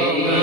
Amen.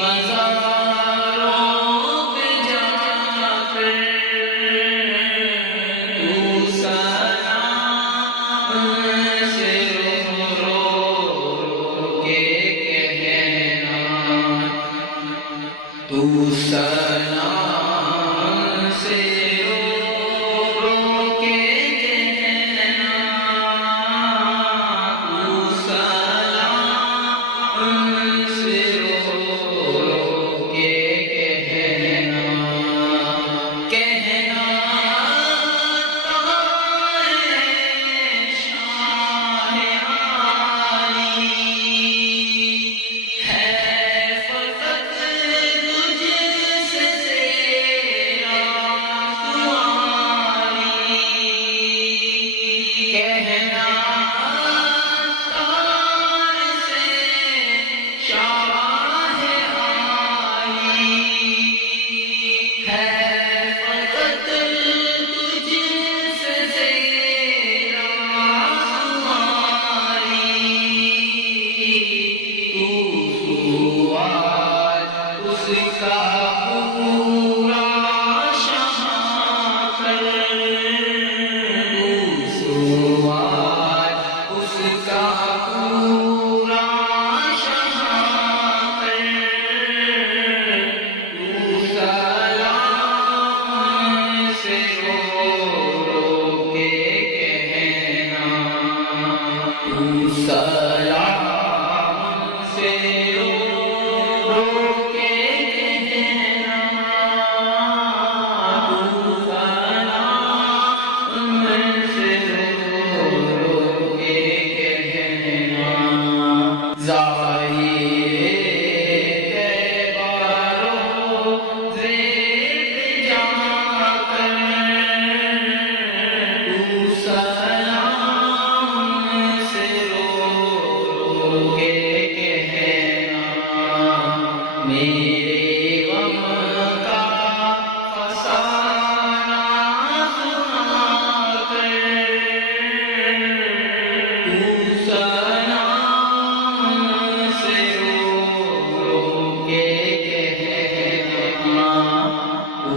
مزاروں پہ جا کر تو سلام سے رو کے کہنا، تو سلام سے رو کے کہنا، تو سلام سے رو کے کہنا، کہنا تارے شاہ عالی ہے فقط تجھ سے تیرا سوالی، کہنا تار سے شاہ عالی ہے فقط تجھ سے تیرا سوالی، تو سوال اس کا پورا شہاں کر، تو سوال اس کا پورا شہاں کر، تو سلام سے رو کے کہنا، تو سلام سے رو کے کہنا، تو سلام سے رو کے کہنا، ظاہر روضے پہ جا کر تو سلام سے رو کے کہنا، میرے غم کا فسانہ سنا کر تو سلام سے رو کے کہنا، تو